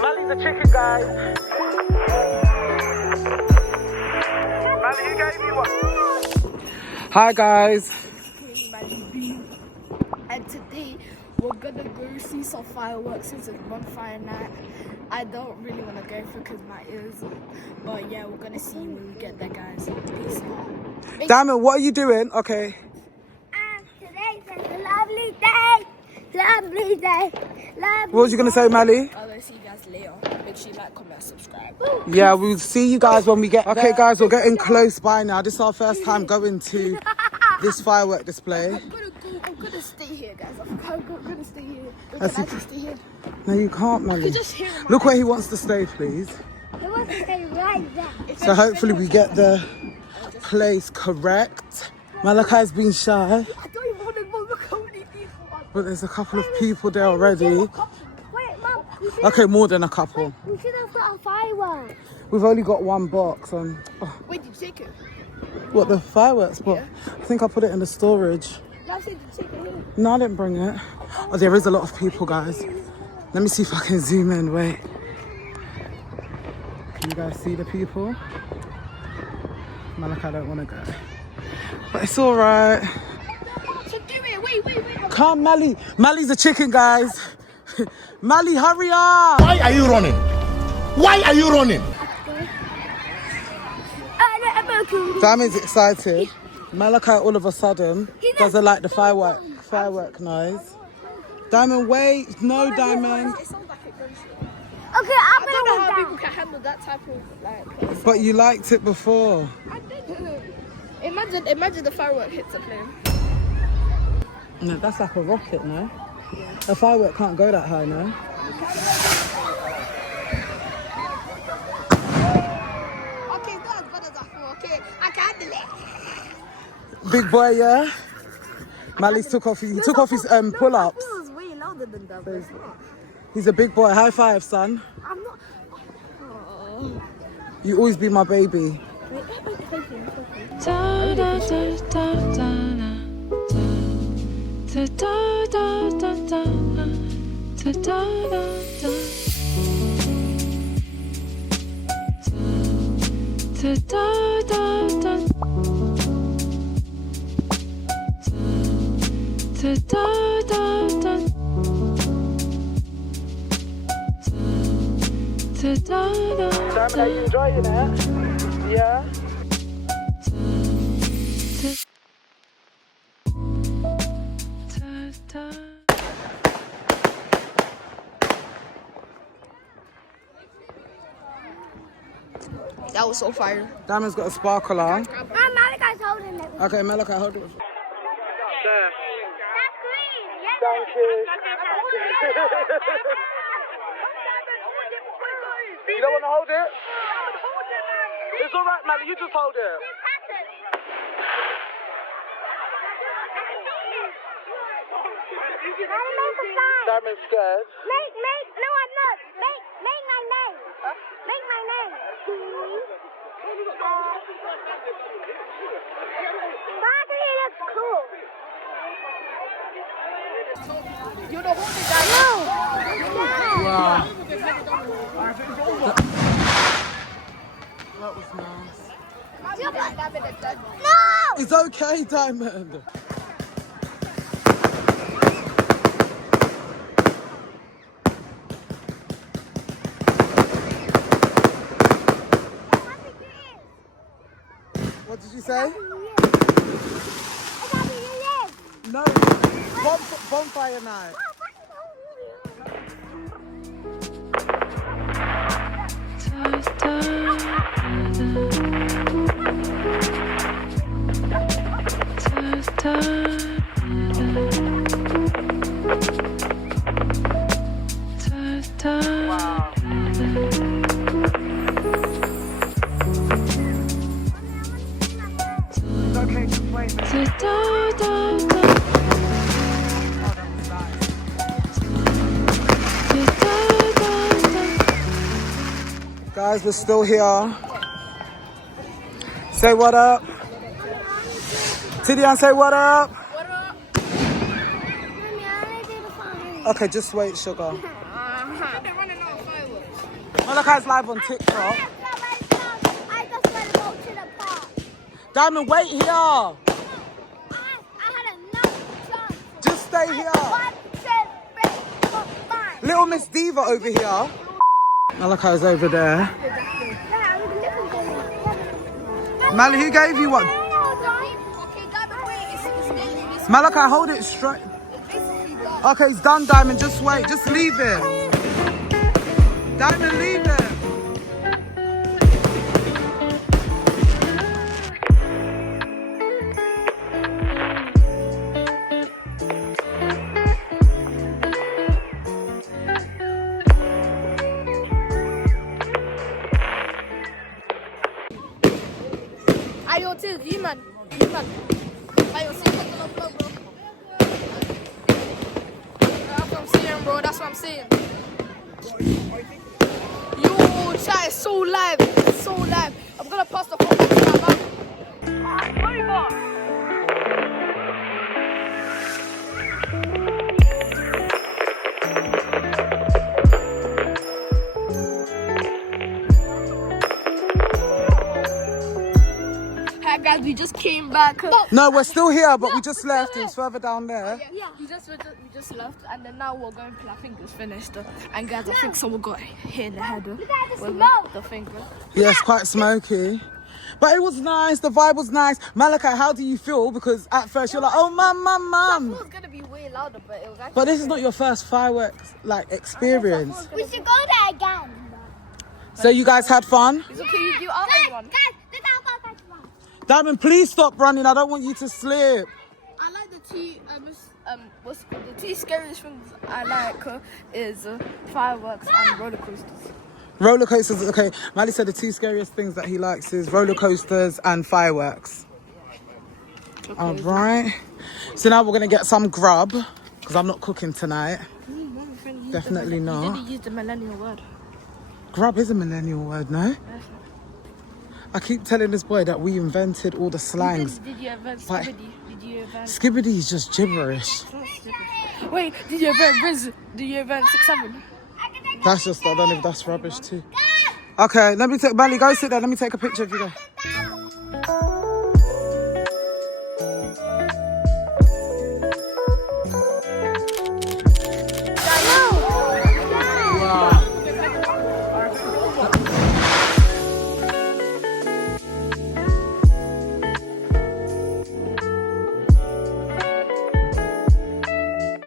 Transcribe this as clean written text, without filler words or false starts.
Mali's a chicken, guys. Mali, who gave you one? Hi, guys. Kingmali, and today we're gonna go see some fireworks since it's bonfire night. I don't really want to go through because my ears, but yeah, we're gonna see when we get there, guys. Peace. Diamond, what are you doing? Okay. Today's a lovely day. Lovely day. Lovely. What was you gonna say, Mali? I'll see you guys later. Make sure you like, comment, subscribe. Yeah, we'll see you guys when we get. Okay, guys, we're getting close by now. This is our first time going to this firework display. I'm gonna stay here, guys. I'm gonna stay here. Wait, As can I you- just stay here? No, you can't, Mali. Just hear my Look where he wants to stay, please. I want to stay right there. So hopefully we get the place correct. Malachi's been shy, I don't even want to go. Look how many people are. but there's a couple of people there already. Wait, Mum. Okay, more than a couple. We should have got a firework. We've only got one box and Wait, did you take it? what, the fireworks box? I think I put it in the storage. Now say, did you take it here? No, I didn't bring it. Oh, there is a lot of people, guys. Let me see if I can zoom in. Wait. Can you guys see the people? Malachi, I don't want to go. But it's all right. So do it. Wait. Come, Mali. Mali's a chicken, guys. Mali, hurry up. Why are you running? Why are you running? Diamond's excited. Malachi, all of a sudden, doesn't like the firework noise. Diamond, wait. No, Diamond. It sounds like it goes. Okay, I I'm don't know gonna how go people down. can handle that type of like. But you liked it before. I did. Imagine the firework hits a plane. No, that's like a rocket, no? A firework can't go that high, no? Okay, it's not as bad as I thought. Okay, I can handle it. Big boy, yeah? Mali's took off his pull-ups. It was way louder than that. But it's not. He's a big boy. High five, son. I'm not. Oh. You always be my baby. Wait, thank you. Diamond, are you enjoying it? Yeah? That was so fire. Diamond's got a sparkler. Malachi's holding it. Okay, Malachi, hold it. That's green. Yes. Thank you. You don't want to hold it? It's all right, Mali. You just hold it. Diamond's scared. No, I'm not. Make my name. Make my name. Sparkly looks cool. You're the holding guy. No. Wow. That was nice. No. It's okay, Diamond. What did you say? No, bonfire night. Wow. It's okay to play this. Guys, we're still here. Say what up. Tidian, say what up. What up? Mommy, I did a fire. Okay, just wait, sugar. They're running out of fire. Malachi's live on TikTok. I just want to go to the park. Diamond, wait here. I had enough chance. Just stay here. 1, 2, 3, 4, 5. Little Miss Diva over here. Malachi's over there. Mally, who gave you one? Malachi, hold it straight. Okay, it's done, Diamond. Just wait. Just leave it. Diamond, leave it. Ayo, Till, you man. Ayo, see, take a little flow, bro. That's what I'm saying, bro. That's what I'm saying. Yo, chat, it's so live. It's so live. I'm gonna pass the phone to my mom. Hi guys, we just came back. No, we're still here, but we just left. It was further down there. Yeah, we just left, and then now we're going to. I think it's finished. And guys, I think someone got hit in the head with the finger. Yeah, it's quite smoky. But it was nice. The vibe was nice. Malachi, how do you feel? Because at first you're like, oh, mum. It was gonna be way louder, but it was actually. But this is not your first fireworks experience. We should go there again. So you guys had fun? It's okay, you do our own one. Guys, this is our podcast one. Diamond, please stop running. I don't want you to slip. I like the two the two scariest things I like is fireworks and roller coasters. Roller coasters, okay. Mally said the two scariest things that he likes is roller coasters and fireworks. Okay. All right. So now we're going to get some grub because I'm not cooking tonight. Definitely not. You didn't use the millennial word. Grub is a millennial word, no? I keep telling this boy that we invented all the slangs. Did you invent But- Skibbity? Did you invent... Skibbity is just gibberish. Wait, did you invent Riz? Did you invent 6-7? That's just, I don't know if that's rubbish too. Okay, let me take, Mally, go sit there. Let me take a picture of you guys.